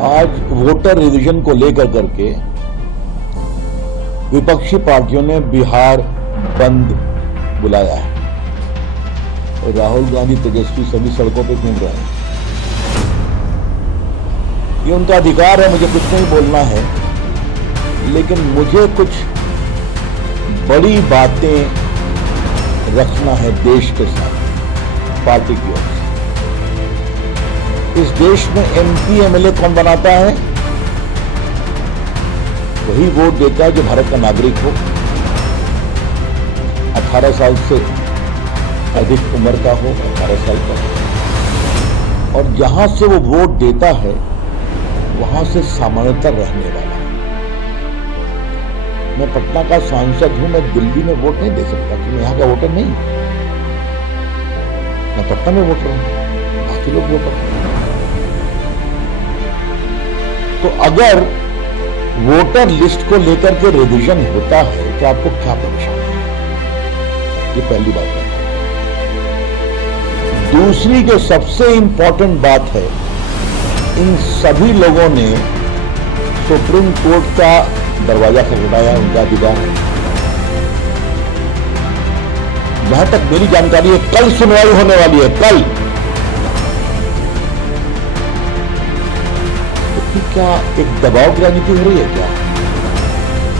आज voter revision को लेकर करके विपक्षी पार्टियों ने बिहार बंद बुलाया है और राहुल गांधी तेजस्वी सभी सड़कों पर घूम रहे हैं। ये उनका अधिकार है, मुझे कुछ नहीं बोलना है, लेकिन मुझे कुछ बड़ी बातें रखना है देश के साथ, पार्टी की ओर से। इस देश में एमपी एमएलए कौन बनाता है? वही वोट देता है जो भारत का नागरिक हो, 18 साल से अधिक उम्र का हो, 18 साल का हो, और जहां से वो वोट देता है वहां से सामान्यतः रहने वाला। मैं पटना का सांसद हूं, मैं दिल्ली में वोट नहीं दे सकता क्योंकि मैं यहां का वोटर नहीं। मैं पटना में वोटर हूं, बाकी लोग वोटर हैं। तो अगर वोटर लिस्ट को लेकर के रिवीजन होता है तो आपको क्या परेशानी है? ये पहली बात है। दूसरी जो सबसे इंपॉर्टेंट बात है, इन सभी लोगों ने सुप्रीम कोर्ट का दरवाजा खटखटाया, उनका अधिकार है। जहां तक मेरी जानकारी है कल सुनवाई होने वाली है, कल। क्या एक दबाव की राजनीति हो रही है क्या?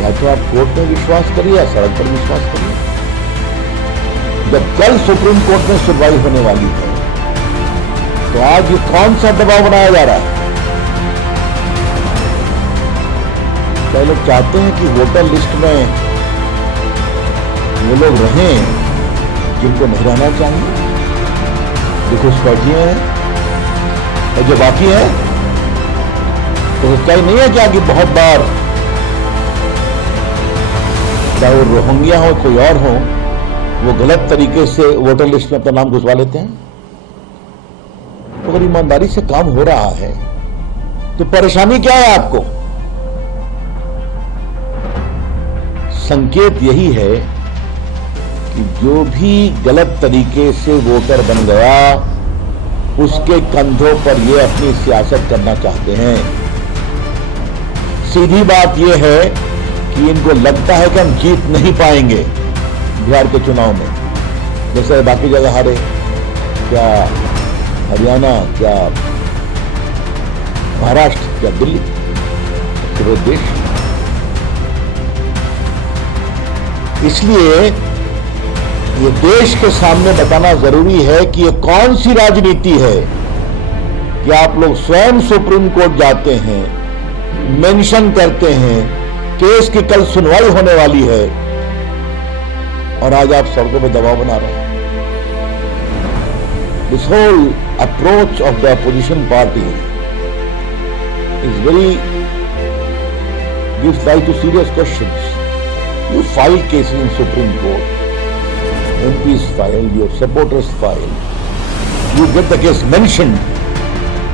या तो आप कोर्ट में विश्वास करिए या सड़क पर विश्वास करिए। जब कल सुप्रीम कोर्ट में सुनवाई होने वाली है तो आज ये कौन सा दबाव बनाया जा रहा है? क्या लोग चाहते हैं कि वोटर लिस्ट में वो लोग रहें जिनको नहीं रहना चाहिए, जो घुसपैठिए हैं, और जो बाकी है? तो सच्चाई नहीं है क्या कि बहुत बार चाहे वो रोहिंग्या हो कोई और हो, वो गलत तरीके से वोटर लिस्ट में अपना नाम घुसवा लेते हैं? तो अगर ईमानदारी से काम हो रहा है तो परेशानी क्या है आपको? संकेत यही है कि जो भी गलत तरीके से वोटर बन गया उसके कंधों पर ये अपनी सियासत करना चाहते हैं। सीधी बात यह है कि इनको लगता है कि हम जीत नहीं पाएंगे बिहार के चुनाव में, जैसे बाकी जगह हारे। क्या हरियाणा, क्या महाराष्ट्र, क्या दिल्ली, पूरे देश। इसलिए ये देश के सामने बताना जरूरी है कि ये कौन सी राजनीति है कि आप लोग स्वयं सुप्रीम कोर्ट जाते हैं, मेंशन करते हैं केस की कल सुनवाई होने वाली है, और आज आप सड़कों पे दबाव बना रहे हैं। This whole approach of the opposition party is very gives rise to serious questions. You file cases in Supreme Court. MPs file, your supporters file. You get the case mentioned.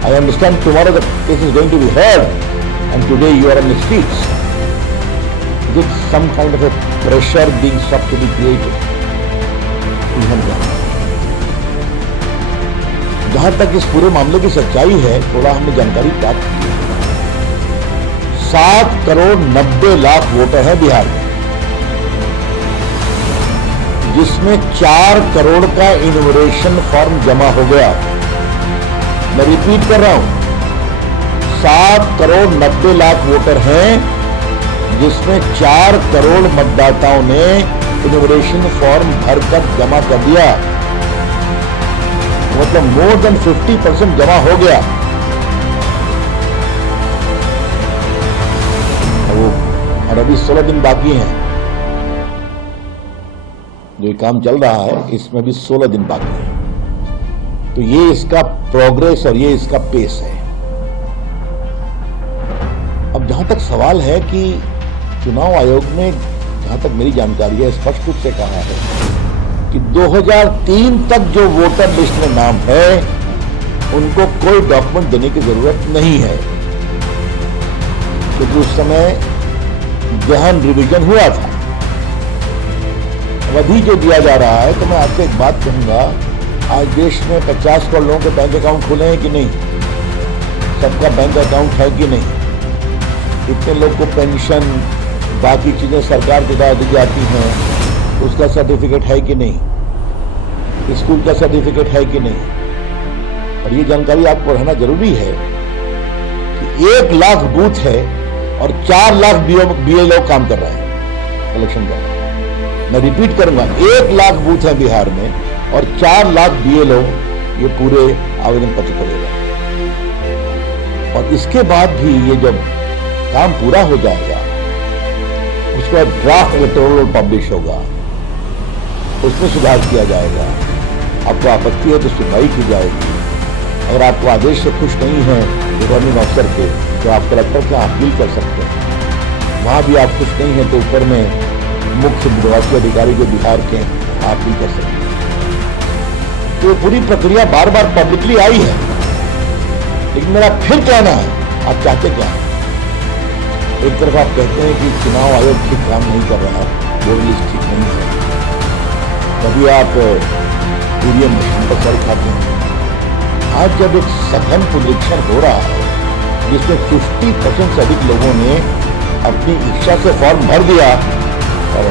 I understand tomorrow the case is going to be heard, and today you are on the streets. With some kind of a pressure being sought to be created. जहां तक इस पूरे मामले की सच्चाई है, थोड़ा हमने जानकारी प्राप्त की। 7 करोड़ 90 लाख वोटर हैं बिहार में, जिसमें 4 करोड़ का इन्यूमरेशन फॉर्म जमा हो गया। मैं रिपीट कर रहा हूं, 7 करोड़ 90 लाख वोटर हैं, जिसमें 4 करोड़ मतदाताओं ने इन्यूमरेशन फॉर्म भरकर जमा कर दिया। मतलब मोर देन 50% जमा हो गया। और अभी 16 दिन बाकी हैं। जो काम चल रहा है इसमें भी 16 दिन बाकी है। तो ये इसका प्रोग्रेस और ये इसका पेस है। अब जहां तक सवाल है कि चुनाव आयोग ने, जहां तक मेरी जानकारी है, स्पष्ट रूप से कहा है कि 2003 तक जो वोटर लिस्ट में नाम है उनको कोई डॉक्यूमेंट देने की जरूरत नहीं है, क्योंकि उस समय गहन रिवीजन हुआ था। अभी जो दिया जा रहा है, तो मैं आपसे एक बात कहूंगा, आज देश में 50 करोड़ लोगों के बैंक अकाउंट खुले हैं कि नहीं? सबका बैंक अकाउंट है कि नहीं, कितने लोग को पेंशन बाकी चीजें सरकार के द्वारा दी जाती हैं, उसका सर्टिफिकेट है कि नहीं, स्कूल का सर्टिफिकेट है कि नहीं। और ये जानकारी आपको रहना जरूरी है कि 1 लाख बूथ है और 4 लाख BLO काम कर रहे हैं इलेक्शन का। मैं रिपीट करूंगा, 1 लाख बूथ है बिहार में और 4 लाख BLO ये पूरे आवेदन पत्र करेगा। और इसके बाद भी ये जब काम पूरा हो जाएगा, उसके बाद ड्राफ्ट इलेक्टोरल रोल पब्लिश होगा, उसमें सुधार किया जाएगा। आपको आपत्ति है तो सुनवाई की जाएगी। अगर आपको आदेश से खुश नहीं है रिटर्निंग ऑफिसर के, तो आप कलेक्टर के अपील कर सकते हैं। वहां भी आप खुश नहीं है तो ऊपर में मुख्य निर्वाची अधिकारी जो बिहार के, आप भी कर सकते हैं। तो पूरी प्रक्रिया बार बार पब्लिकली आई है। लेकिन मेरा फिर कहना है, आप चाहते क्या? एक तरफ आप कहते हैं कि चुनाव आयोग ठीक काम नहीं कर रहा है, वोटर लिस्ट ठीक नहीं है, कभी आप ईवीएम मशीन पर सर खाते हैं। आज जब एक सघन पुनरीक्षण हो रहा है जिसमें 50% से अधिक लोगों ने अपनी इच्छा से फॉर्म भर दिया, और